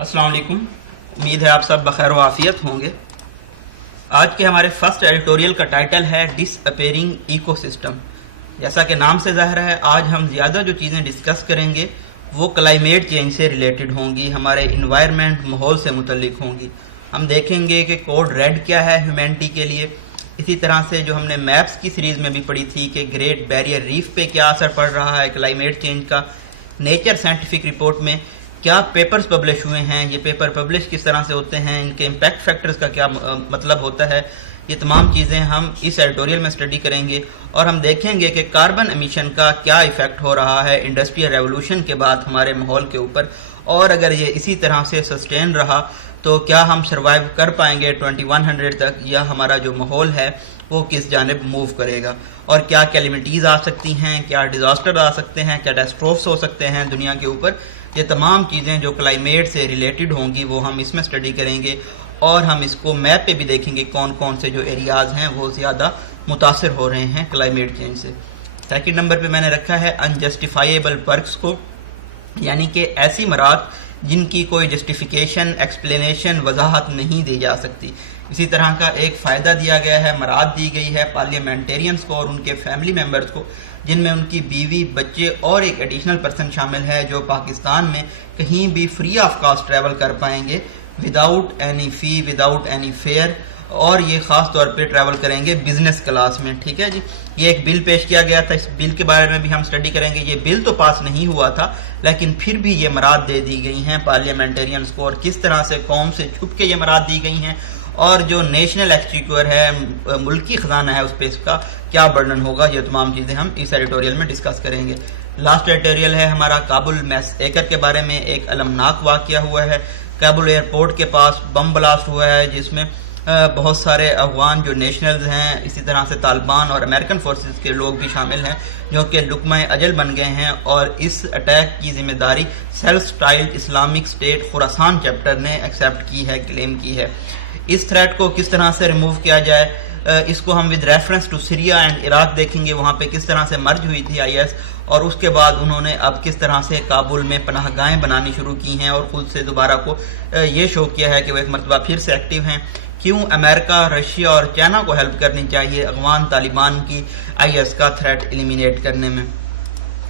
السلام علیکم، امید ہے آپ سب بخیر و عافیت ہوں گے۔ آج کے ہمارے فرسٹ ایڈیٹوریل کا ٹائٹل ہے ڈس اپیئرنگ ایکو سسٹم۔ جیسا کہ نام سے ظاہر ہے، آج ہم زیادہ جو چیزیں ڈسکس کریں گے وہ کلائمیٹ چینج سے ریلیٹڈ ہوں گی، ہمارے انوائرمنٹ ماحول سے متعلق ہوں گی۔ ہم دیکھیں گے کہ کوڈ ریڈ کیا ہے ہیومینٹی کے لیے، اسی طرح سے جو ہم نے میپس کی سیریز میں بھی پڑھی تھی کہ گریٹ بیریئر ریف پہ کیا اثر پڑ رہا ہے کلائمیٹ چینج کا، نیچر سائنٹیفک رپورٹ میں کیا پیپرز پبلش ہوئے ہیں، یہ پیپر پبلش کس طرح سے ہوتے ہیں، ان کے امپیکٹ فیکٹرز کا کیا مطلب ہوتا ہے، یہ تمام چیزیں ہم اس ایڈیٹوریل میں اسٹڈی کریں گے۔ اور ہم دیکھیں گے کہ کاربن ایمیشن کا کیا ایفیکٹ ہو رہا ہے انڈسٹریل ریولوشن کے بعد ہمارے ماحول کے اوپر، اور اگر یہ اسی طرح سے سسٹین رہا تو کیا ہم سروائیو کر پائیں گے 2100 تک، یا ہمارا جو ماحول ہے وہ کس جانب موو کرے گا، اور کیا کیلیمٹیز آ سکتی ہیں، کیا ڈیزاسٹر آ سکتے ہیں، کیٹاسٹروفس ہو سکتے ہیں دنیا کے اوپر۔ یہ تمام چیزیں جو کلائمیٹ سے ریلیٹڈ ہوں گی وہ ہم اس میں اسٹڈی کریں گے، اور ہم اس کو میپ پہ بھی دیکھیں گے کون کون سے جو ایریاز ہیں وہ زیادہ متاثر ہو رہے ہیں کلائمیٹ چینج سے۔ سیکنڈ نمبر پہ میں نے رکھا ہے انجسٹیفائیبل پرکس کو، یعنی کہ ایسی مراد جن کی کوئی جسٹیفیکیشن، ایکسپلینیشن، وضاحت نہیں دی جا سکتی۔ اسی طرح کا ایک فائدہ دیا گیا ہے، مراد دی گئی ہے پارلیمنٹیرینز کو اور ان کے فیملی ممبرز کو، جن میں ان کی بیوی، بچے اور ایک ایڈیشنل پرسن شامل ہے جو پاکستان میں کہیں بھی فری آف کاسٹ ٹریول کر پائیں گے وداؤٹ اینی فی، وداؤٹ اینی فیئر، اور یہ خاص طور پہ ٹریول کریں گے بزنس کلاس میں۔ ٹھیک ہے جی، یہ ایک بل پیش کیا گیا تھا، اس بل کے بارے میں بھی ہم اسٹڈی کریں گے۔ یہ بل تو پاس نہیں ہوا تھا لیکن پھر بھی یہ مراد دے دی گئی ہیں پارلیمنٹیرینز کو، اور کس طرح سے قوم سے چھپ کے یہ مراد دی گئی ہیں، اور جو نیشنل ایکسچیکر ہے، ملکی خزانہ ہے، اس پہ اس کا کیا برڈن ہوگا، یہ تمام چیزیں ہم اس ایڈیٹوریل میں ڈسکس کریں گے۔ لاسٹ ایڈیٹوریل ہے ہمارا کابل میس ایکر کے بارے میں، ایک المناک واقعہ ہوا ہے۔ کابل ایئرپورٹ کے پاس بم بلاسٹ ہوا ہے جس میں بہت سارے افغان جو نیشنلز ہیں، اسی طرح سے طالبان اور امریکن فورسز کے لوگ بھی شامل ہیں جو کہ لقمہ اجل بن گئے ہیں، اور اس اٹیک کی ذمہ داری سیلف سٹائلڈ اسلامک اسٹیٹ خراسان چیپٹر نے ایکسیپٹ کی ہے، کلیم کی ہے۔ اس تھریٹ کو کس طرح سے ریموو کیا جائے، اس کو ہم with reference to Syria and Iraq دیکھیں گے، وہاں پہ کس طرح سے مرج ہوئی تھی IS، اور اس کے بعد انہوں نے اب کس طرح سے کابل میں پناہ گاہیں بنانی شروع کی ہیں اور خود سے دوبارہ کو یہ شو کیا ہے کہ وہ ایک مرتبہ پھر سے ایکٹیو ہیں۔ کیوں امریکہ، رشیا اور چائنا کو ہیلپ کرنی چاہیے افغان طالبان کی IS کا تھریٹ ایلیمینیٹ کرنے میں۔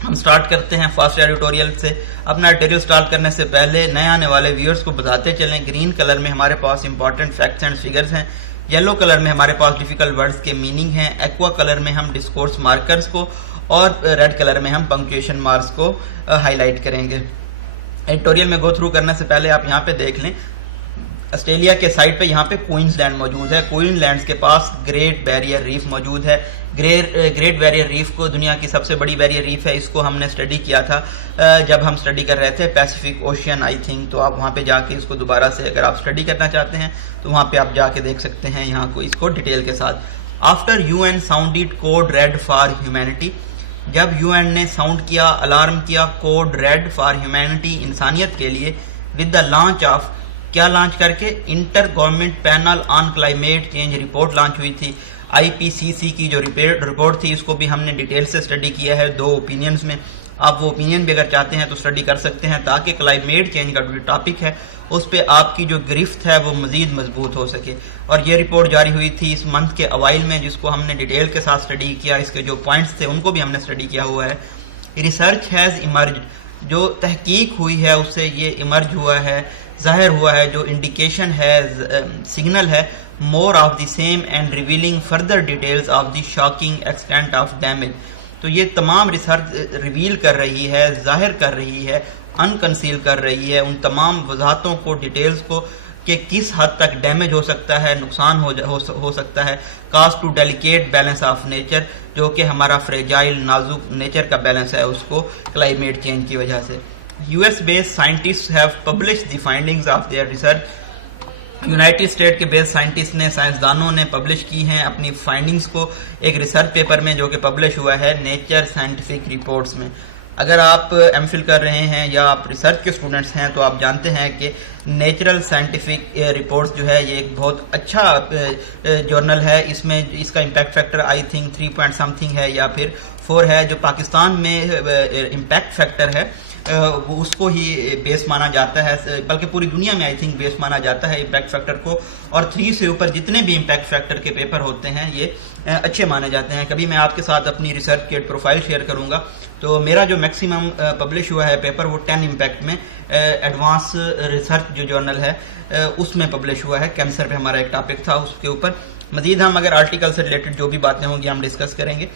ہم سٹارٹ کرتے ہیں فرسٹ ایڈیٹوریل سے۔ اپنا ایڈیٹوریل سٹارٹ کرنے سے پہلے نئے آنے والے ویورز کو بتاتے چلیں، گرین کلر میں ہمارے پاس امپورٹنٹ فیکٹس اینڈ فگرز ہیں، یلو کلر میں ہمارے پاس ڈیفیکلٹ ورڈز کے میننگ ہیں، ایکوا کلر میں ہم ڈسکورس مارکرز کو، اور ریڈ کلر میں ہم پنکچویشن مارکس کو ہائی لائٹ کریں گے۔ ایڈیٹوریل میں گو تھرو کرنے سے پہلے آپ یہاں پہ دیکھ لیں، آسٹریلیا کے سائٹ پہ یہاں پہ کوئنز لینڈ موجود ہے، کوئن لینڈز کے پاس گریٹ بیریئر ریف موجود ہے۔ گریٹ بیریئر ریف کو دنیا کی سب سے بڑی بیریئر ریف ہے، اس کو ہم نے اسٹڈی کیا تھا جب ہم اسٹڈی کر رہے تھے پیسیفک اوشین آئی تھنک، تو آپ وہاں پہ جا کے اس کو دوبارہ سے اگر آپ اسٹڈی کرنا چاہتے ہیں تو وہاں پہ آپ جا کے دیکھ سکتے ہیں یہاں کو اس کو ڈیٹیل کے ساتھ۔ After UN sounded code red for humanity، جب UN نے ساؤنڈ کیا، الارم کیا کوڈ ریڈ فار ہیومینٹی، انسانیت کے لیے، ود دا لانچ آف، کیا لانچ کر کے، inter government panel on climate change report launch ہوئی تھی۔ IPCC کی جو رپورٹ تھی اس کو بھی ہم نے ڈیٹیل سے اسٹڈی کیا ہے 2 اوپینینز میں، آپ وہ اوپینین بھی اگر چاہتے ہیں تو اسٹڈی کر سکتے ہیں تاکہ کلائمیٹ چینج کا جو ٹاپک ہے اس پہ آپ کی جو گرفت ہے وہ مزید مضبوط ہو سکے۔ اور یہ رپورٹ جاری ہوئی تھی اس منتھ کے اوائل میں، جس کو ہم نے ڈیٹیل کے ساتھ اسٹڈی کیا، اس کے جو پوائنٹس تھے ان کو بھی ہم نے اسٹڈی کیا ہوا ہے۔ ریسرچ ہیز ایمرجڈ، جو تحقیق ہوئی ہے اس سے یہ ایمرج ہوا ہے، ظاہر ہوا ہے، جو انڈیکیشن ہے، سگنل ہے، more of the same and revealing further details of the shocking extent of damage۔ تو یہ تمام ریسرچ ریویل کر رہی ہے، ظاہر کر رہی ہے، انکنسیل کر رہی ہے ان تمام وضاحتوں کو، ڈیٹیلز کو کہ کس حد تک ڈیمیج ہو سکتا ہے، نقصان ہو سکتا ہے، cause to delicate balance of nature, جو کہ ہمارا فریجائل نازک نیچر کا بیلنس ہے اس کو کلائمیٹ چینج کی وجہ سے۔ US based scientists have published the findings of their research، United state کے بیس سائنٹسٹ نے، سائنسدانوں نے پبلش کی ہیں اپنی فائنڈنگز کو ایک ریسرچ پیپر میں جو کہ پبلش ہوا ہے نیچر سائنٹیفک رپورٹس میں۔ اگر آپ ایم فل کر رہے ہیں یا آپ ریسرچ کے اسٹوڈنٹس ہیں تو آپ جانتے ہیں کہ نیچرل سائنٹیفک رپورٹس جو ہے یہ ایک بہت اچھا جرنل ہے، اس میں اس کا impact factor I think 3 point some thing ہے یا پھر 4 ہے۔ جو پاکستان میں امپیکٹ فیکٹر ہے اس کو ہی بیس مانا جاتا ہے, بلکہ پوری دنیا میں آئی تھنک بیس مانا جاتا ہے امپیکٹ فیکٹر کو, اور 3 سے اوپر جتنے بھی امپیکٹ فیکٹر کے پیپر ہوتے ہیں یہ اچھے مانے جاتے ہیں. کبھی میں آپ کے ساتھ اپنی ریسرچ کی پروفائل شیئر کروں گا, تو میرا جو میکسیمم پبلش ہوا ہے پیپر وہ 10 امپیکٹ میں ایڈوانس ریسرچ جو جرنل ہے اس میں پبلش ہوا ہے. کینسر پہ ہمارا ایک ٹاپک تھا, اس کے اوپر مزید ہم اگر آرٹیکل سے ریلیٹڈ جو بھی باتیں ہوں گی ہم ڈسکس کریں گے.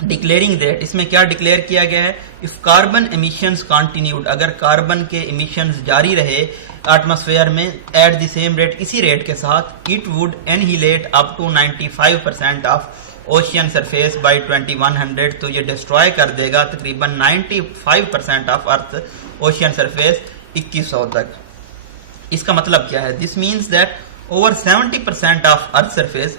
ڈکلیئرنگ دیٹ, اس میں کیا ڈکلیئر کیا گیا ہے, اف کاربن ایمیشنز کنٹینیوڈ, اگر کاربن کے ایمیشنز جاری رہے ایٹماسفیئر میں ایٹ دی سیم ریٹ, اسی ریٹ کے ساتھ, it would annihilate up to 95% of ocean surface by 2100, تو یہ ڈسٹروائے کر دے گا تقریباً 95% آف ارتھ اوشین سرفیس 2100 تک. اس کا مطلب کیا ہے, this means that over 70% of earth surface,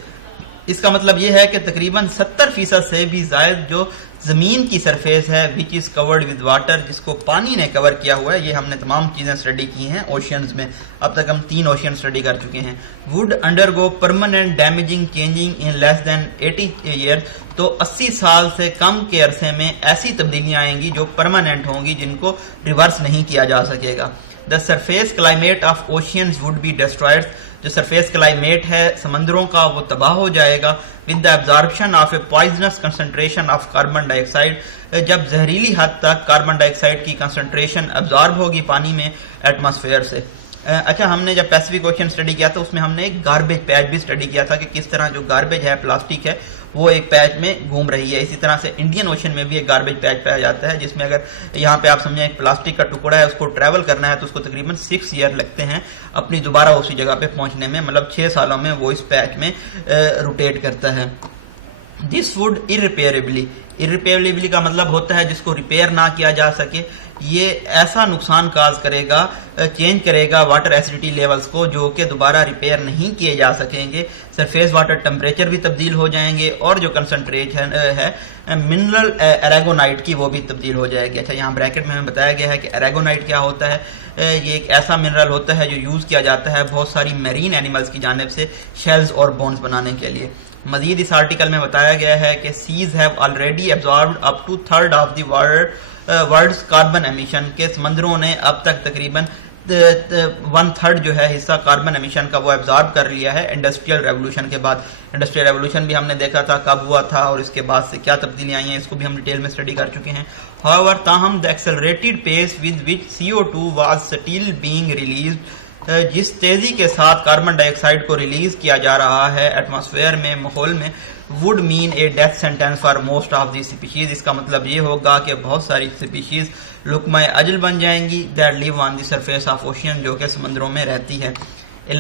اس کا مطلب یہ ہے کہ تقریباً 70% سے بھی زائد جو زمین کی سرفیس ہے وچ از کورڈ ود واٹر, جس کو پانی نے کور کیا ہوا ہے, یہ ہم نے تمام چیزیں اسٹڈی کی ہیں اوشینز میں, اب تک ہم 3 اوشین اسٹڈی کر چکے ہیں. Would under go permanent damaging changing in less then 80 year, تو 80 سال سے کم کے عرصے میں ایسی تبدیلیاں آئیں گی جو پرماننٹ ہوں گی, جن کو ریورس نہیں کیا جا سکے گا. The surface climate of oceans would be destroyed, جو سرفیس کلائمیٹ ہے سمندروں کا وہ تباہ ہو جائے گا. With the absorption of a poisonous concentration of carbon ڈائی آکسائڈ, جب زہریلی حد تک کاربن ڈائی آکسائڈ کی کنسنٹریشن ابزارب ہوگی پانی میں ایٹماسفیئر سے. اچھا, ہم نے جب پیسیفک اوشین اسٹڈی کیا تھا اس میں ہم نے ایک گاربیج پیچ بھی اسٹڈی کیا تھا کہ کس طرح جو گاربیج ہے پلاسٹک ہے وہ ایک پیچ میں گھوم رہی ہے. اسی طرح سے انڈین اوشن میں بھی ایک گاربیج پیچ پایا جاتا ہے, جس میں اگر یہاں پہ آپ سمجھیں ایک پلاسٹک کا ٹکڑا ہے, اس کو ٹریول کرنا ہے تو اس کو تقریباً 6 ایئر لگتے ہیں اپنی دوبارہ اسی جگہ پہ پہنچنے میں, مطلب 6 سالوں میں وہ اس پیچ میں روٹیٹ کرتا ہے. دس وڈ irreparably کا مطلب ہوتا ہے جس کو ریپیئر نہ کیا جا سکے. یہ ایسا نقصان کاز کرے گا, چینج کرے گا واٹر ایسیڈیٹی لیولز کو, جو کہ دوبارہ ریپیئر نہیں کیے جا سکیں گے. سرفیس واٹر ٹمپریچر بھی تبدیل ہو جائیں گے, اور جو کنسنٹریشن ہے منرل ایراگونائٹ کی وہ بھی تبدیل ہو جائے گی. اچھا, یہاں بریکٹ میں ہمیں بتایا گیا ہے کہ ایراگونائٹ کیا ہوتا ہے. یہ ایک ایسا منرل ہوتا ہے جو یوز کیا جاتا ہے بہت ساری میرین اینیملز کی جانب سے شیلز اور بونز بنانے کے لیے. مزید اس آرٹیکل میں بتایا گیا ہے کہ seas have already absorbed up to 1/3 of the world's carbon emission, کے سمندروں نے اب تک تقریباً 1/3 جو ہے حصہ کاربن ایمیشن کا وہ ایبزارب کر لیا ہے انڈسٹریل ریولوشن کے بعد. انڈسٹریل ریولوشن بھی ہم نے دیکھا تھا کب ہوا تھا اور اس کے بعد سے کیا تبدیلیاں آئی ہیں, اس کو بھی ہم ڈیٹیل میں اسٹڈی کر چکے ہیں. However, تاہم the accelerated pace with which CO2 was still being released, جس تیزی کے ساتھ کاربن ڈائی آکسائڈ کو ریلیز کیا جا رہا ہے ایٹماسفیئر میں, ماحول میں, would mean a death sentence for most of the species. اس کا مطلب یہ ہوگا کہ بہت ساری سپیشیز لقمہ اجل بن جائیں گی that live on the surface of ocean, جو کہ سمندروں میں رہتی ہے. A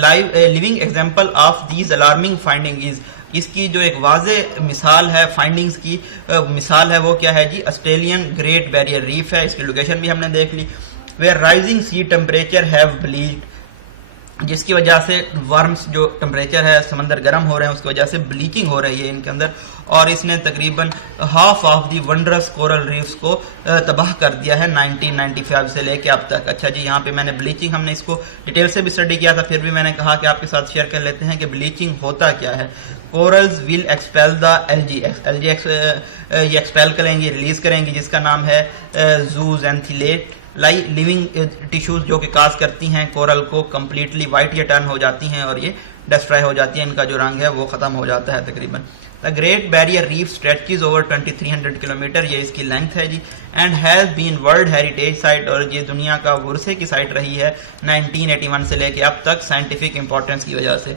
living example of these alarming findings is, اس کی جو ایک واضح مثال ہے فائنڈنگز کی مثال ہے وہ کیا ہے جی, آسٹریلین گریٹ بیریئر ریف ہے. اس کی لوکیشن بھی ہم نے دیکھ لی. where rising sea temperature have bleached, جس کی وجہ سے وارمس جو ٹمپریچر ہے سمندر گرم ہو رہے ہیں اس کی وجہ سے بلیچنگ ہو رہی ہے ان کے اندر, اور اس نے تقریباً half of the wonders coral reefs کو تباہ کر دیا ہے 1995 سے لے کے اب تک. اچھا جی, یہاں پہ میں نے بلیچنگ, ہم نے اس کو ڈیٹیل سے بھی اسٹڈی کیا تھا, پھر بھی میں نے کہا کہ آپ کے ساتھ شیئر کر لیتے ہیں کہ بلیچنگ ہوتا کیا ہے. کورلز ول ایکسپیل دا ایلجی یہ ایکسپیل کریں گی, ریلیز کریں گی, جس کا نام ہے زوزینتھیلیٹ. لیونگ ٹیشوز جو کہ کاز کرتی ہیں کورل کو کمپلیٹلی وائٹ یہ ٹرن ہو جاتی ہیں اور یہ ڈسٹرائی ہو جاتی ہیں, ان کا جو رنگ ہے وہ ختم ہو جاتا ہے تقریباً. The great barrier reef stretches over 2300 kilometre, یہ اس کی لینتھ ہے جی, and has been world heritage site, اور یہ دنیا کا ورثے کی سائٹ رہی ہے 1981 سے لے کے اب تک سائنٹیفک امپورٹنس کی وجہ سے.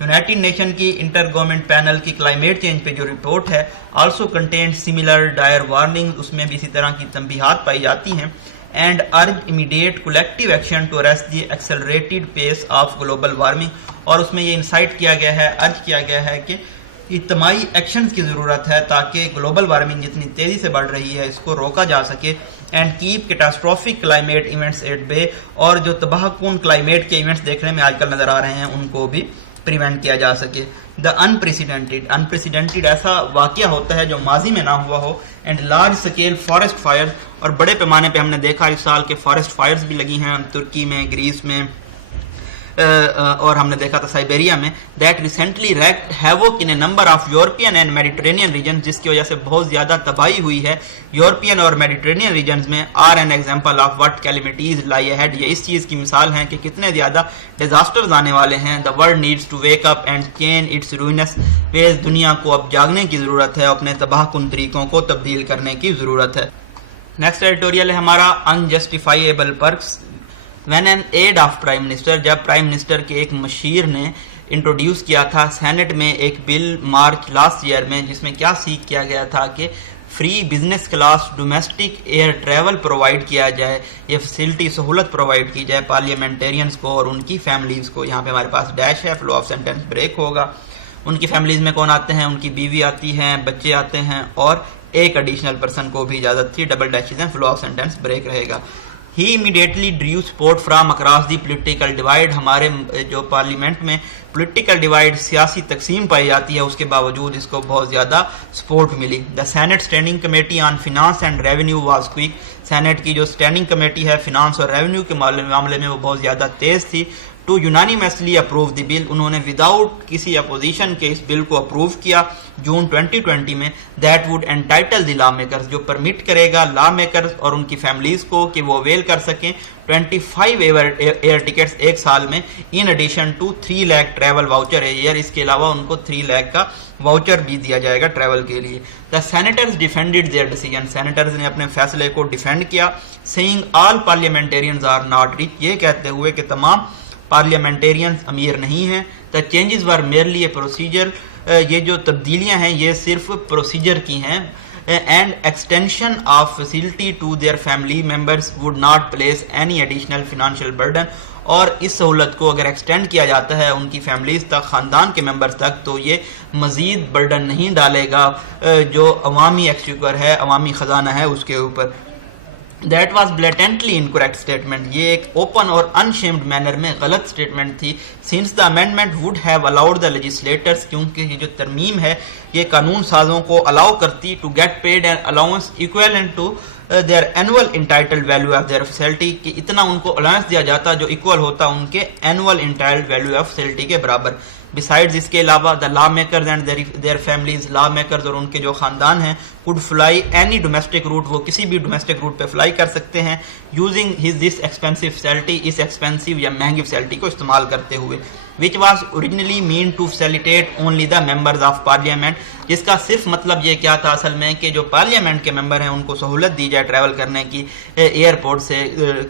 یونائٹڈ نیشن کی انٹر گورنمنٹ پینل کی کلائمیٹ چینج پہ جو رپورٹ ہے آلسو کنٹینٹ سملر ڈائر وارننگ, اس میں بھی اسی طرح کی تنبیہات پائی جاتی ہیں. and urge immediate collective action to arrest the accelerated pace of global warming, اور اس میں یہ انسائٹ کیا گیا ہے, ارج کیا گیا ہے کہ اجتماعی ایکشنز کی ضرورت ہے تاکہ گلوبل وارمنگ جتنی تیزی سے بڑھ رہی ہے اس کو روکا جا سکے. And keep catastrophic climate events at bay, اور جو تباہ کن کلائمیٹ کے ایونٹس دیکھنے میں آج کل نظر آ رہے ہیں ان کو بھی پریونٹ کیا جا سکے. دا انپریسیڈنٹڈ ایسا واقعہ ہوتا ہے جو ماضی میں نہ ہوا ہو. And large scale forest fire, اور بڑے پیمانے پہ ہم نے دیکھا اس سال کے فارسٹ فائرز بھی لگی ہیں ترکی میں, گریس میں, اور ہم نے دیکھا تھا سائبیریا میں, that recently wreaked havoc in a number of European and Mediterranean region, جس کی وجہ سے بہت زیادہ تباہی ہوئی ہے یورپین اور میڈیٹرینین ریجنز میں, are an example of what calamities lie ahead, یہ اس چیز کی مثال ہیں کہ کتنے زیادہ ڈیزاسٹرز آنے والے ہیں. The world needs to wake up and change its ruinous ways, دنیا کو اب جاگنے کی ضرورت ہے, اپنے تباہ کن طریقوں کو تبدیل کرنے کی ضرورت ہے. نیکسٹ ایڈیٹوریل ہے ہمارا unjustifiable perks when an aide of prime minister, جب پرائم منسٹر کے ایک مشیر نے انٹروڈیوس کیا تھا سینٹ میں ایک بل مارچ لاسٹ ایئر میں, جس میں کیا سیکھ کیا گیا تھا کہ free business class domestic air travel provide کیا جائے, یہ فیسلٹی سہولت پرووائڈ کی جائے پارلیمنٹیرینز کو اور ان کی فیملیز کو. یہاں پہ ہمارے پاس ڈیش ہے, فلو آف سینٹینس بریک ہوگا. ان کی فیملیز میں کون آتے ہیں؟ ان کی بیوی آتی ہیں, بچے آتے ہیں, اور ایک ایڈیشنل پرسن کو بھی اجازت تھی. ڈبل ڈیشز ہیں, فلو آف سینٹینس بریک رہے گا. He immediately drew support from across the political divide, ہمارے جو پارلیمنٹ میں پولیٹیکل ڈیوائڈ سیاسی تقسیم پائی جاتی ہے, اس کے باوجود اس کو بہت زیادہ سپورٹ ملی. The senate standing committee on finance and revenue was quick, senate کی جو اسٹینڈنگ کمیٹی ہے فنانس اور ریونیو کے معاملے میں وہ بہت زیادہ تیز تھی. To unanimously approve the bill, انہوں نے وداؤٹ کسی اپوزیشن کے اس بل کو اپروو کیا جون 2020 میں. That would entitle the law makers, جو پرمٹ کرے گا لا میکرز اور ان کی فیملیز کو کہ وہ اویل کر سکیں 25 ایئر ٹکٹس ایک سال میں, in addition to 3 lakh travel voucher year, اس کے علاوہ ان کو 3 لاکھ کا واؤچر بھی دیا جائے گا ٹریول کے لیے. The senators defended their decision, senators نے اپنے فیصلے کو ڈیفینڈ کیا. Seeing all parliamentarians are not rich, یہ کہتے ہوئے کہ تمام پارلیمنٹیرینز امیر نہیں ہیں. The changes were merely a procedure, یہ جو تبدیلیاں ہیں یہ صرف پروسیجر کی ہیں. And extension of facility to their family members would not place any additional financial burden, اور اس سہولت کو اگر ایکسٹینڈ کیا جاتا ہے ان کی فیملیز تک, خاندان کے ممبرز تک, تو یہ مزید برڈن نہیں ڈالے گا جو عوامی ایکسچیکر ہے, عوامی خزانہ ہے, اس کے اوپر. That was blatantly incorrect statement, یہ ایک اوپن اور انشیمڈ مینر میں غلط اسٹیٹمنٹ تھی. Since the amendment would have allowed the legislators, کیونکہ یہ جو ترمیم ہے یہ قانون سازوں کو الاؤ کرتی to get paid an allowance equivalent to their annual entitled value of their facility, کہ اتنا ان کو الاؤنس دیا جاتا جو ایکول ہوتا ان کے annual entitled value of facility کے برابر. بسائڈز, اس کے علاوہ the law makers and their families, law makers اور ان کے جو خاندان ہیں, could fly any domestic route, وہ کسی بھی ڈومیسٹک روٹ پہ فلائی کر سکتے ہیں, using this expensive facility, اس ایکسپینسو یا مہنگی فیسلٹی کو استعمال کرتے ہوئے, which was originally meant to facilitate only the members of parliament, جس کا صرف مطلب یہ کیا تھا اصل میں کہ جو پارلیمنٹ کے ممبر ہیں ان کو سہولت دی جائے ٹریول کرنے کی ایئرپورٹ سے,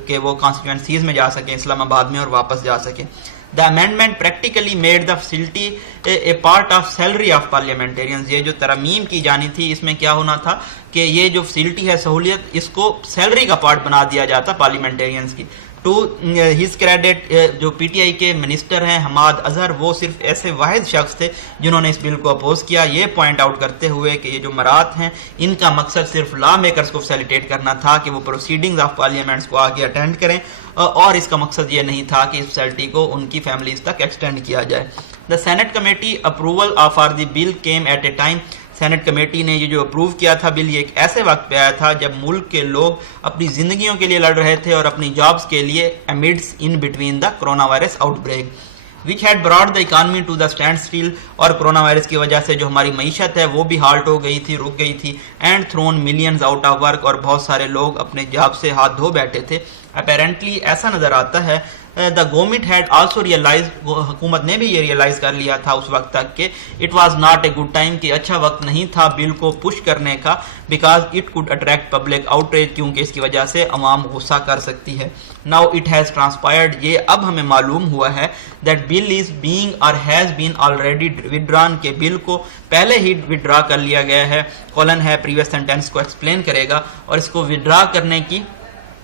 کہ وہ کانسٹیٹوئنسیز میں جا سکیں, اسلام آباد میں, اور واپس جا سکیں. The amendment practically made the facility a part of salary of parliamentarians, یہ جو ترمیم کی جانی تھی اس میں کیا ہونا تھا کہ یہ جو فیسلٹی ہے سہولیت, اس کو سیلری کا پارٹ بنا دیا جاتا پارلیمنٹیرینز کی. ٹو ہز کریڈٹ, جو پی ٹی آئی کے منسٹر ہیں حماد اظہر, وہ صرف ایسے واحد شخص تھے جنہوں نے اس بل کو اپوز کیا, یہ پوائنٹ آؤٹ کرتے ہوئے کہ یہ جو مرات ہیں ان کا مقصد صرف لا میکرز کو فیسیلیٹیٹ کرنا تھا کہ وہ پروسیڈنگز آف پارلیمنٹس کو آگے اٹینڈ کریں, اور اس کا مقصد یہ نہیں تھا کہ اس فیسلٹی کو ان کی فیملیز تک ایکسٹینڈ کیا جائے. The senate committee approval for the bill came at a time, senate committee نے یہ جو اپروو کیا تھا بل, یہ ایک ایسے وقت پہ آیا تھا جب ملک کے لوگ اپنی زندگیوں کے لیے لڑ رہے تھے اور اپنی جابز کے لیے amidst in between the coronavirus outbreak, which had brought the economy to the standstill, اور کرونا وائرس کی وجہ سے جو ہماری معیشت ہے وہ بھی ہالٹ ہو گئی تھی, رک گئی تھی, and thrown millions out of work, اور بہت سارے لوگ اپنے جاب سے ہاتھ دھو بیٹھے تھے. Apparently ایسا نظر آتا ہے the government had also realized, حکومت نے بھی یہ ریئلائز کر لیا تھا اس وقت تک کہ it was not a good time, کہ اچھا وقت نہیں تھا بل کو پش کرنے کا, because it could attract public outrage, کیونکہ اس کی وجہ سے عوام غصہ کر سکتی ہے. Now it has transpired, یہ اب ہمیں معلوم ہوا ہے that bill is being or has been already withdrawn, کہ بل کو پہلے ہی withdraw کر لیا گیا ہے. کولن ہے پریویس سینٹینس کو ایکسپلین کرے گا, اور اس کو withdraw کرنے کی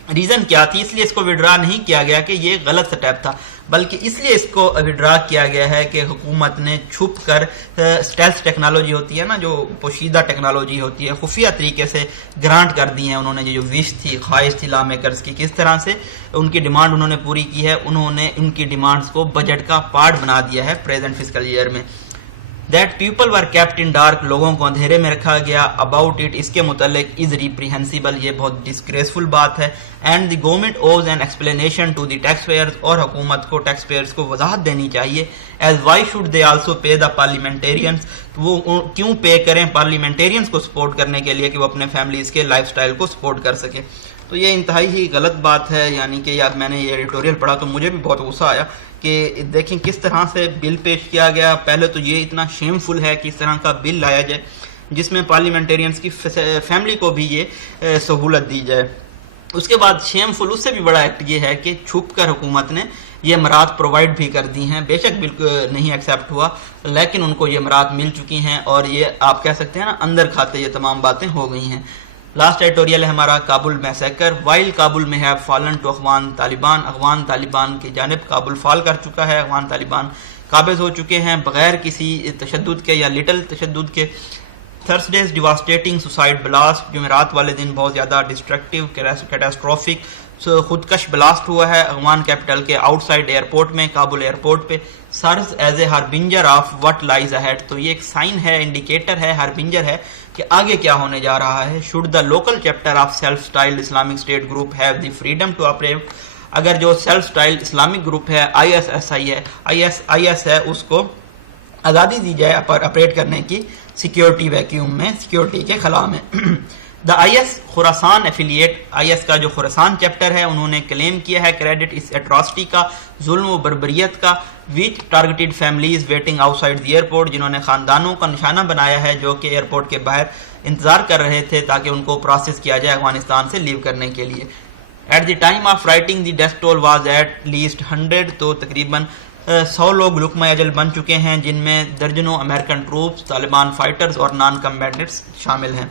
ریزن کیا تھی, اس لیے اس کو وڈرا نہیں کیا گیا کہ یہ غلط سٹیپ تھا, بلکہ اس لیے اس کو وڈرا کیا گیا ہے کہ حکومت نے چھپ کر اسٹیلتھ ٹیکنالوجی ہوتی ہے نا, جو پوشیدہ ٹیکنالوجی ہوتی ہے, خفیہ طریقے سے گرانٹ کر دی ہیں انہوں نے. یہ جو وش تھی, خواہش تھی لا میکرز کی, کس طرح سے ان کی ڈیمانڈ انہوں نے پوری کی ہے, انہوں نے ان کی ڈیمانڈز کو بجٹ کا پارٹ بنا دیا ہے پریزنٹ فسکل ایئر میں. That people were kept in dark, لوگوں کو اندھیرے میں رکھا گیا. About it, اس کے متعلق is reprehensible, یہ بہت disgraceful بات ہے. And the government owes an explanation to the taxpayers, اور حکومت کو tax payers کو وضاحت دینی چاہیے. As why should they also pay the parliamentarians, وہ کیوں پے کریں parliamentarians کو سپورٹ کرنے کے لیے کہ وہ اپنے فیملیز کے لائف سٹائل کو سپورٹ کر سکے. تو یہ انتہائی ہی غلط بات ہے. یعنی کہ یاد میں نے یہ ایڈیٹوریل پڑھا تو مجھے بھی بہت غصہ آیا کہ دیکھیں کس طرح سے بل پیش کیا گیا. پہلے تو یہ اتنا شیم فل ہے کہ اس طرح کا بل لایا جائے جس میں پارلیمنٹیرینس کی فیملی کو بھی یہ سہولت دی جائے. اس کے بعد شیم فل اس سے بھی بڑا ایکٹ یہ ہے کہ چھپ کر حکومت نے یہ امارات پرووائڈ بھی کر دی ہیں. بے شک بالکل نہیں ایکسیپٹ ہوا لیکن ان کو یہ امارات مل چکی ہیں اور یہ آپ کہہ سکتے ہیں نا اندر کھاتے یہ تمام باتیں ہو گئی ہیں. لاسٹ ایڈیٹوریل ہے ہمارا کابل میسیکر. وائل کابل میں have fallen to Afghan Taliban, Afghan Taliban کی جانب کابل فال کر چکا ہے, افغان طالبان قابض ہو چکے ہیں بغیر کسی تشدد کے یا لٹل تشدد کے. تھرسڈیز ڈیواسٹیٹنگ سوسائڈ بلاسٹ, جمعرات والے دن بہت زیادہ ڈسٹرکٹیو کیٹاسٹروفک خودکش بلاسٹ ہوا ہے افغان کیپٹل کے آؤٹ سائڈ ایئرپورٹ میں, کابل ایئرپورٹ پہ. Serves as a harbinger of what lies ahead, تو یہ ایک سائن ہے, انڈیکیٹر ہے, ہاربنجر ہے کہ آگے کیا ہونے جا رہا ہے. Should the local chapter of self style Islamic State group have the freedom to operate, اگر جو سیلف اسٹائل اسلامک گروپ ہے آئی ایس ہے اس کو آزادی دی جائے آپریٹ کرنے کی سیکیورٹی ویکیوم میں, سیکیورٹی کے خلا میں. The I S Khorasan affiliate, I S کا جو خوراسان چیپٹر ہے انہوں نے کلیم کیا ہے کریڈٹ اس ایٹراسٹی کا, ظلم و بربریت کا, which targeted families waiting outside the airport, جنہوں نے خاندانوں کا نشانہ بنایا ہے جو کہ ایئرپورٹ کے باہر انتظار کر رہے تھے تاکہ ان کو پروسیس کیا جائے افغانستان سے لیو کرنے کے لیے. At the time of writing the death toll was at least 100, تو تقریباً 100 لوگ لقمہ اجل بن چکے ہیں جن میں درجنوں امریکن ٹروپس, طالبان فائٹرز اور نان کمبیٹنٹس شامل ہیں.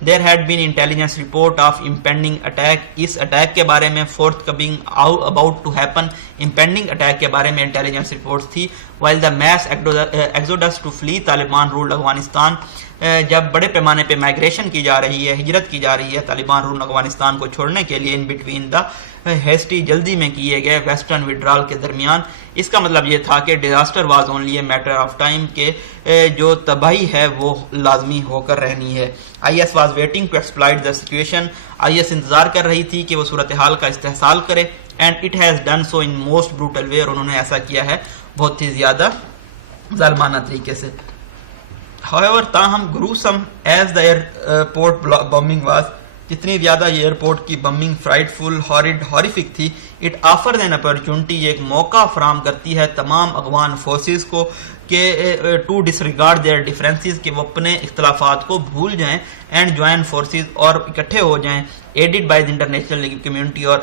There had been intelligence report of impending attack, اس اٹیک کے بارے میں forthcoming about to happen, impending attack کے بارے میں intelligence reports تھی. While the mass exodus to flee Taliban ruled Afghanistan, جب بڑے پیمانے پہ مائگریشن کی جا رہی ہے, ہجرت کی جا رہی ہے طالبان رول افغانستان کو چھوڑنے کے لیے, ان بٹوین دا ہیسٹی, جلدی میں کیے گئے ویسٹرن وڈرال کے درمیان. اس کا مطلب یہ تھا کہ disaster was only a matter of time, کہ جو تباہی ہے وہ لازمی ہو کر رہنی ہے. I S was waiting to exploit the situation, I S انتظار کر رہی تھی کہ وہ صورتحال کا استحصال کرے. And it has done so in most brutal way, اور انہوں نے ایسا کیا ہے بہت ہی زیادہ ظالمانہ طریقے سے. However, تاہم gruesome as the airport bombing was, جتنی زیادہ یہ ایئرپورٹ کی بمبنگ فرائٹفل, ہارڈ, ہاریفک تھی, اٹ آفرز این اپرچونٹی, یہ ایک موقع فراہم کرتی ہے تمام افغان فورسز کو کہ ٹو ڈسریگارڈ دیئر ڈفرینسز, کہ وہ اپنے اختلافات کو بھول جائیں, اینڈ جوائن فورسز, اور اکٹھے ہو جائیں, added by the international community, اور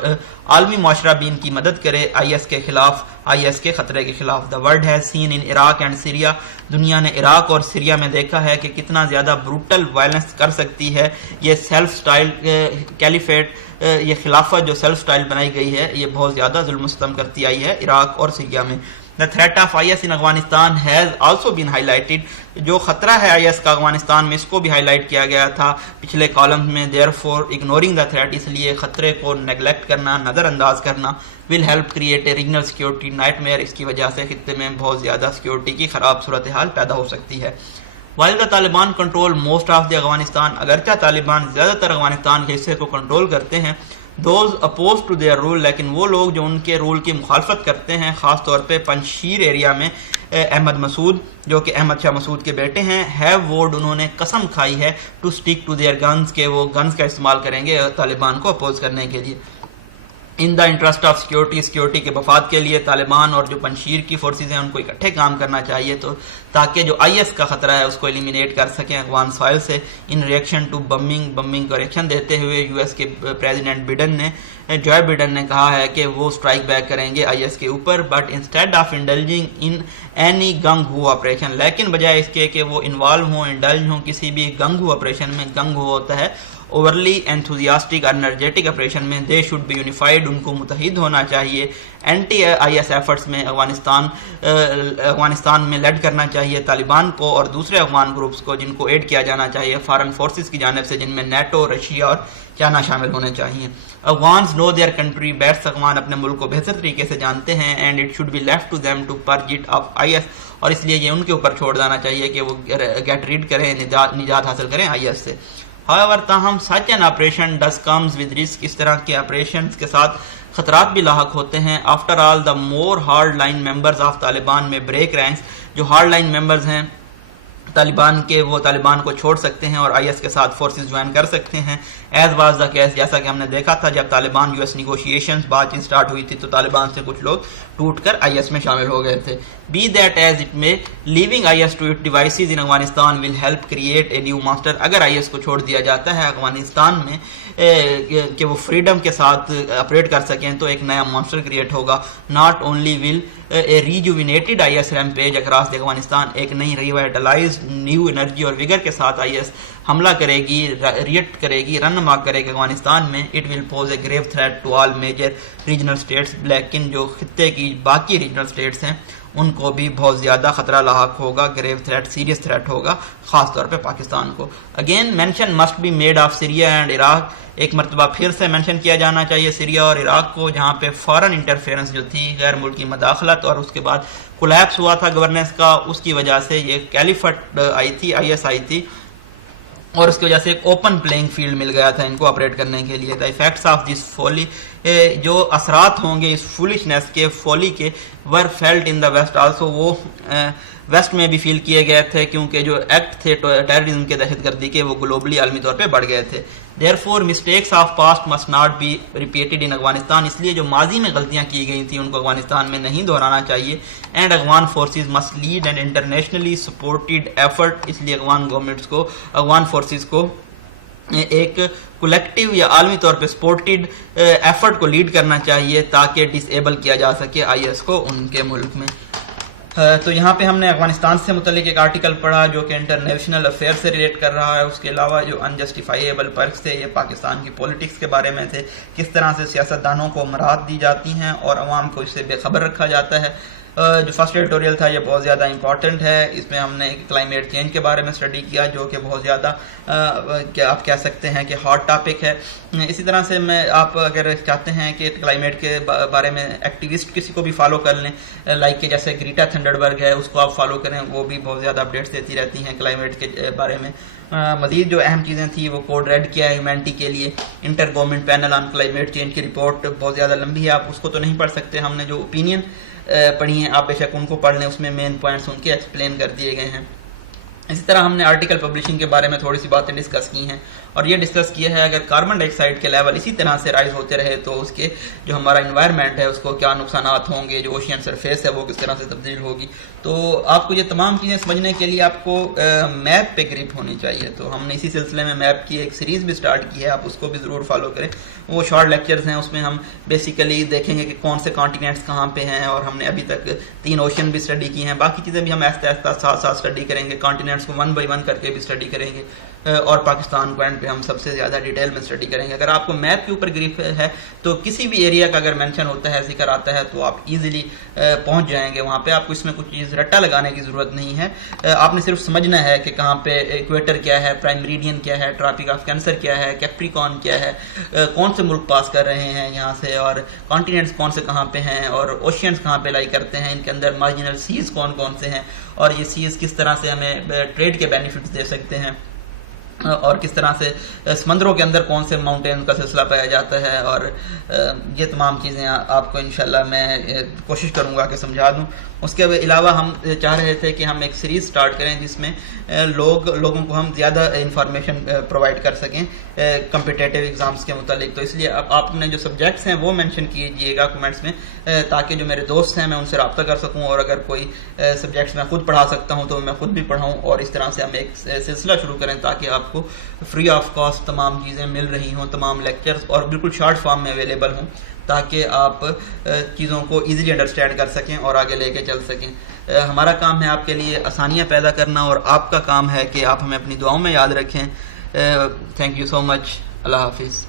عالمی معاشرہ بھی ان کی مدد کرے آئی ایس کے خلاف, آئی ایس کے خطرے کے خلاف. The world has seen in Iraq and Syria, دنیا نے عراق اور سیریا میں دیکھا ہے کہ کتنا زیادہ بروٹل وائلنس کر سکتی ہے یہ سیلف سٹائل کیلیفیٹ, یہ خلافت جو سیلف سٹائل بنائی گئی ہے یہ بہت زیادہ ظلم و ستم کرتی آئی ہے عراق اور سیریا میں. The threat of IS in Afghanistan has also been highlighted, جو خطرہ ہے آئی ایس کا افغانستان میں اس کو بھی ہائی لائٹ کیا گیا تھا پچھلے کالم میں. therefore ignoring the threat, اس لیے خطرے کو نیگلیکٹ کرنا, نظر انداز کرنا, will help create a regional security nightmare, اس کی وجہ سے خطے میں بہت زیادہ سیکیورٹی کی خراب صورتحال پیدا ہو سکتی ہے. while the Taliban control most of the Afghanistan, اگرچہ طالبان زیادہ تر افغانستان کے حصے کو کنٹرول کرتے ہیں, those opposed to their rule, لیکن وہ لوگ جو ان کے رول کی مخالفت کرتے ہیں, خاص طور پہ پنجشیر ایریا میں احمد مسعود جو کہ احمد شاہ مسعود کے بیٹے ہیں, have vowed, انہوں نے قسم کھائی ہے, to stick to their guns, کہ وہ گنز کا استعمال کریں گے طالبان کو اپوز کرنے کے لیے. In the interest of security, security کے مفاد کے لیے طالبان اور جو پنجشیر کی فورسز ہیں ان کو اکٹھے کام کرنا چاہیے, تو تاکہ جو آئی ایس کا خطرہ ہے اس کو ایلیمینیٹ کر سکیں افغان سوائل سے. ان ریئیکشن ٹو بمبنگ کا ریئیکشن دیتے ہوئے یو ایس کے پریزیڈنٹ جو بائیڈن نے کہا ہے کہ وہ اسٹرائک بیک کریں گے آئی ایس کے اوپر, but instead of indulging in any king who operation, لیکن بجائے اس کے کہ وہ انوالو ہوں, انڈلج ہوں کسی بھی گنگ ہو آپریشن میں, گنگ ہو ہوتا ہے اوورلی انتھوزیاسٹک انرجیٹک آپریشن میں دے شوڈ بی یونیفائڈ، ان کو متحد ہونا چاہیے. اینٹی آئی ایس ایفرٹس میں افغانستان میں لیڈ کرنا چاہیے طالبان کو اور دوسرے افغان گروپس کو جن کو ایڈ کیا جانا چاہیے فارن فورسز کی جانب سے، جن میں نیٹو، رشیا اور چائنا شامل ہونے چاہیے. Afghans know their country best, Afghan اپنے ملک کو بہتر طریقے سے جانتے ہیں. And it should be left to them to purge it of IS ایس، اور اس لیے یہ ان کے اوپر چھوڑ دینا چاہیے کہ وہ گیٹ ریڈ کریں، نجات حاصل کریں آئی ایس سے. However, تاہم such an operation does comes with risk، اس طرح کے آپریشنز کے ساتھ خطرات بھی لاحق ہوتے ہیں. After all, the more hard line members of Taliban میں break ranks، جو ہارڈ لائن ممبرز ہیں طالبان کے وہ طالبان کو چھوڑ سکتے ہیں اور آئی ایس کے ساتھ فورسز جوائن کر سکتے ہیں. ایز واز دا کیس، جیسا کہ ہم نے دیکھا تھا جب طالبان یو ایس نیگوشیشنز بات چیت اسٹارٹ ہوئی تھی تو طالبان سے کچھ لوگ ٹوٹ کر آئی ایس میں شامل ہو گئے تھے. بی دیٹ ایز اٹ میں، leaving I S to it devices in Afghanistan will help create a new master. اگر آئی ایس کو چھوڑ دیا جاتا ہے افغانستان میں کہ وہ فریڈم کے ساتھ آپریٹ کر سکیں تو ایک نیا مانسٹر کریٹ ہوگا. Not only will a rejuvenated I S rampage across the Afghanistan, ایک نئی ریوائٹلائزڈ نیو انرجی اور ویگر کے ساتھ آئی ایس حملہ کرے گی، ریئیکٹ کرے گی، رنما کرے گی افغانستان میں. It will pose a grave threat to all major regional states, لیکن جو خطے کی باقی ریجنل اسٹیٹس ہیں ان کو بھی بہت زیادہ خطرہ لاحق ہوگا، گریو تھریٹ، سیریس تھریٹ ہوگا، خاص طور پہ پاکستان کو. Again mention must be made of Syria and Iraq, ایک مرتبہ پھر سے مینشن کیا جانا چاہیے سیریا اور عراق کو، جہاں پہ فارن انٹرفیئرنس جو تھی، غیر ملکی مداخلت، اور اس کے بعد کولیپس ہوا تھا گورننس کا، اس کی وجہ سے یہ کیلیفٹ آئی تھی، آئی ایس آئی تھی، اور اس کی وجہ سے ایک اوپن پلینگ فیلڈ مل گیا تھا ان کو آپریٹ کرنے کے لیے. دا ایفیکٹس آف دس فولی، جو اثرات ہوں گے اس فولشنس کے، فولی کے، ور felt in the waste also, وہ ویسٹ میں بھی فیل کیے گئے تھے کیونکہ جو ایکٹ تھے ٹیررزم کے، دہشت گردی کے، وہ گلوبلی عالمی طور پہ بڑھ گئے تھے. Therefore, mistakes of past must not be repeated in Afghanistan, اس لیے جو ماضی میں غلطیاں کی گئی تھیں ان کو افغانستان میں نہیں دہرانا چاہیے. And Afghan forces must lead an internationally supported effort، اس لیے افغان گورنمنٹس کو، افغان فورسز کو ایک کولیکٹیو یا عالمی طور پہ سپورٹڈ ایفرٹ کو لیڈ کرنا چاہیے تاکہ ڈس ایبل کیا جا سکے آئی ایس کو ان کے ملک میں. تو یہاں پہ ہم نے افغانستان سے متعلق ایک آرٹیکل پڑھا جو کہ انٹرنیشنل افیئر سے ریلیٹ کر رہا ہے. اس کے علاوہ جو انجسٹیفائیبل پرکس تھے یہ پاکستان کی پولیٹکس کے بارے میں تھے، کس طرح سے سیاستدانوں کو امرات دی جاتی ہیں اور عوام کو اس سے بے خبر رکھا جاتا ہے. جو فرسٹ ایڈیٹوریل تھا یہ بہت زیادہ امپورٹنٹ ہے. اس میں ہم نے کلائمیٹ چینج کے بارے میں اسٹڈی کیا جو کہ بہت زیادہ آپ کہہ سکتے ہیں کہ ہاٹ ٹاپک ہے. اسی طرح سے آپ اگر چاہتے ہیں کہ کلائمیٹ کے بارے میں ایکٹیوسٹ کسی کو بھی فالو کر لیں، لائک کہ جیسے گریٹا تھنڈربرگ ہے، اس کو آپ فالو کریں، وہ بھی بہت زیادہ اپڈیٹس دیتی رہتی ہیں کلائمیٹ کے بارے میں. مزید جو اہم چیزیں تھیں وہ کوڈ ریڈ کیا ہے ہیومینٹی کے لیے، inter government panel on climate change کی رپورٹ بہت زیادہ لمبی ہے، آپ اس کو تو نہیں پڑھ سکتے. ہم نے جو اوپینین پڑھی ہیں آپ بے شک ان کو پڑھ لیں، اس میں مین پوائنٹس ان کے ایکسپلین کر دیے گئے ہیں. اسی طرح ہم نے آرٹیکل پبلشنگ کے بارے میں تھوڑی سی باتیں ڈسکس کی ہیں اور یہ ڈسکس کیا ہے اگر کاربن ڈائی آکسائڈ کے لیول اسی طرح سے رائز ہوتے رہے تو اس کے جو ہمارا انوائرمنٹ ہے اس کو کیا نقصانات ہوں گے، جو اوشین سرفیس ہے وہ کس طرح سے تبدیل ہوگی. تو آپ کو یہ تمام چیزیں سمجھنے کے لیے آپ کو میپ پہ گرپ ہونی چاہیے. تو ہم نے اسی سلسلے میں میپ کی ایک سیریز بھی سٹارٹ کی ہے، آپ اس کو بھی ضرور فالو کریں. وہ شارٹ لیکچرز ہیں، اس میں ہم بیسیکلی دیکھیں گے کہ کون سے کانٹیننٹس کہاں پہ ہیں، اور ہم نے ابھی تک 3 اوشن بھی اسٹڈی کی ہیں. باقی چیزیں بھی ہم آہستہ آہستہ ساتھ ساتھ اسٹڈی کریں گے، کانٹیننٹس کو 1 بائی 1 کر کے بھی اسٹڈی کریں گے، اور پاکستان کو اینڈ پہ ہم سب سے زیادہ ڈیٹیل میں اسٹڈی کریں گے. اگر آپ کو میپ کے اوپر گریپ ہے تو کسی بھی ایریا کا اگر مینشن ہوتا ہے، ذکر آتا ہے، تو آپ ایزیلی پہنچ جائیں گے وہاں پہ. آپ کو اس میں کچھ چیز رٹا لگانے کی ضرورت نہیں ہے، آپ نے صرف سمجھنا ہے کہ کہاں پہ ایکویٹر کیا ہے، پرائم میریڈین کیا ہے، ٹراپک آف کینسر کیا ہے، کیپریکون کیا ہے، کون سے ملک پاس کر رہے ہیں یہاں سے، اور کانٹیننٹس کون سے کہاں پہ ہیں، اور اوشینس کہاں پہ لائی کرتے ہیں، ان کے اندر مارجنل سیز کون کون سے ہیں، اور یہ سیز کس طرح سے ہمیں ٹریڈ کے بینیفٹس دے سکتے ہیں، اور کس طرح سے سمندروں کے اندر کون سے ماؤنٹین کا سلسلہ پایا جاتا ہے. اور یہ تمام چیزیں آپ کو انشاءاللہ میں کوشش کروں گا کہ سمجھا دوں. اس کے علاوہ ہم چاہ رہے تھے کہ ہم ایک سیریز سٹارٹ کریں جس میں لوگوں کو ہم زیادہ انفارمیشن پرووائڈ کر سکیں کمپٹیٹیو ایگزامس کے متعلق. تو اس لیے اب آپ نے جو سبجیکٹس ہیں وہ مینشن کیجئے گا کمنٹس میں، تاکہ جو میرے دوست ہیں میں ان سے رابطہ کر سکوں، اور اگر کوئی سبجیکٹس میں خود پڑھا سکتا ہوں تو میں خود بھی پڑھاؤں، اور اس طرح سے ہم ایک سلسلہ شروع کریں تاکہ آپ کو فری آف کاسٹ تمام چیزیں مل رہی ہوں، تمام لیکچرز، اور بالکل شارٹ فارم میں اویلیبل ہوں تاکہ آپ چیزوں کو ایزیلی انڈرسٹینڈ کر سکیں اور آگے لے کے چل سکیں. ہمارا کام ہے آپ کے لیے آسانیاں پیدا کرنا، اور آپ کا کام ہے کہ آپ ہمیں اپنی دعاؤں میں یاد رکھیں. تھینک یو سو مچ. اللہ حافظ.